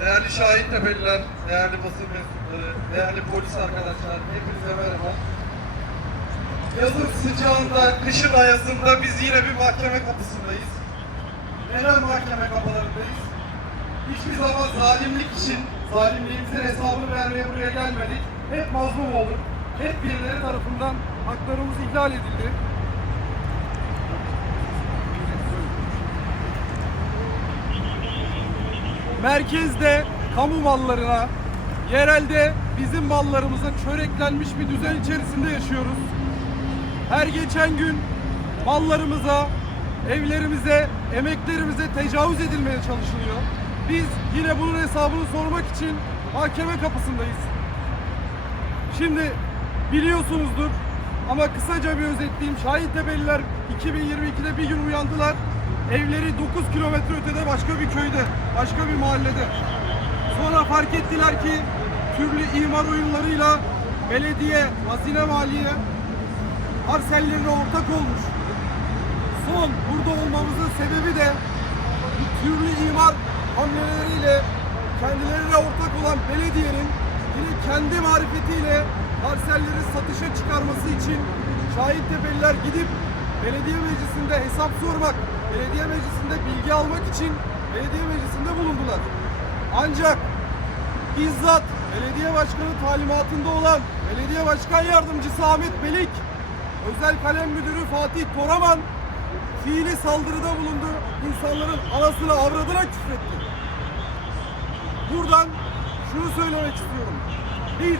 değerli Şahin Tepeliler, değerli basın mensupları, değerli polis arkadaşlar, hepinize merhaba. Yazın sıcağında, kışın ayazında biz yine bir mahkeme kapısındayız. Neden mahkeme kapılarındayız? Hiçbir zaman zalimlik için, zalimliğimizin hesabını vermeye buraya gelmedik. Hep mazlum olduk. Hep birileri tarafından haklarımız ihlal edildi. Merkezde kamu mallarına, yerelde bizim mallarımıza çöreklenmiş bir düzen içerisinde yaşıyoruz. Her geçen gün mallarımıza, evlerimize, emeklerimize tecavüz edilmeye çalışılıyor. Biz yine bunun hesabını sormak için mahkeme kapısındayız. Şimdi biliyorsunuzdur ama kısaca bir özetleyeyim. Şahitebeliler 2022'de bir gün uyandılar. Evleri 9 kilometre ötede başka bir köyde, başka bir mahallede. Sonra fark ettiler ki türlü imar oyunlarıyla belediye, hazine maliye arsellerine ortak olmuş. Son burada olmamızın sebebi de bu türlü imar hamleleriyle kendilerine ortak olan belediyenin yine kendi marifetiyle parselleri satışa çıkarması için Şahit Tepeliler gidip belediye meclisinde hesap sormak, belediye meclisinde bilgi almak için belediye meclisinde bulundular. Ancak bizzat belediye başkanı talimatında olan belediye başkan yardımcısı Ahmet Belik, özel kalem müdürü Fatih Toraman fiili saldırıda bulundu. İnsanların anasına avradına küfretti. Buradan şunu söylemek istiyorum. Bir,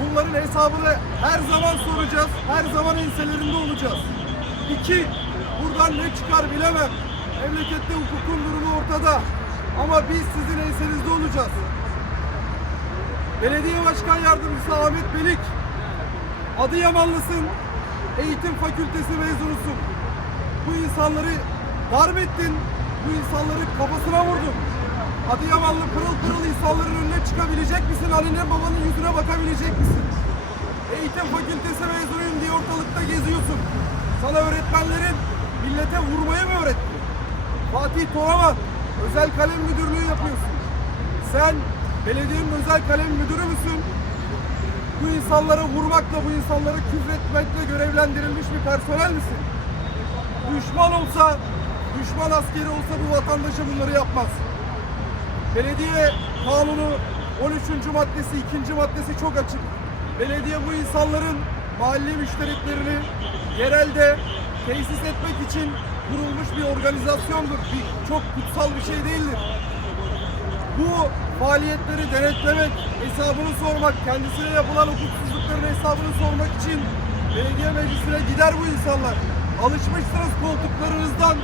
bunların hesabını her zaman soracağız. Her zaman enselerinde olacağız. İki, buradan ne çıkar bilemem. Memlekette hukukun durumu ortada. Ama biz sizin ensenizde olacağız. Belediye Başkan Yardımcısı Ahmet Belik, Adıyamanlısın, eğitim fakültesi mezunusun. Bu insanları darp ettin, bu insanları kafasına vurdun. Adıyamanlı pırıl pırıl insanların önüne çıkabilecek misin? Anne babanın yüzüne bakabilecek misin? Eğitim fakültesi mezunuyum diye ortalıkta geziyorsun. Sana öğretmenlerin millete vurmayı mı öğretti? Fatih Toraman, özel kalem müdürlüğü yapıyorsun. Sen belediyenin özel kalem müdürü müsün? Bu insanlara vurmakla, bu insanlara küfretmekle görevlendirilmiş bir personel misin? Düşman olsa, düşman askeri olsa bu vatandaşa bunları yapmaz. Belediye kanunu 13. maddesi, 2. maddesi çok açık. Belediye bu insanların mahalle müştereklerini yerelde tesis etmek için kurulmuş bir organizasyondur. Bir, çok kutsal bir şey değildir. Bu faaliyetleri denetlemek, hesabını sormak, kendisine yapılan hukuksuzlukların hesabını sormak için belediye meclisine gider bu insanlar. Alışmışsınız koltuklarınızdan,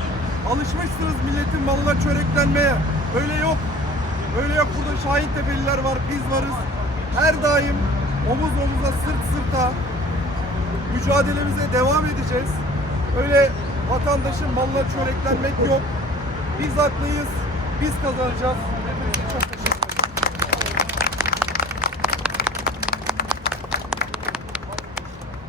alışmışsınız milletin malına çöreklenmeye. Öyle yok. Öyle yok burada Şahin Tepeliler var, biz varız. Her daim omuz omuza, sırt sırta mücadelemize devam edeceğiz. Öyle vatandaşın malına çöreklenmek yok. Biz haklıyız, biz kazanacağız.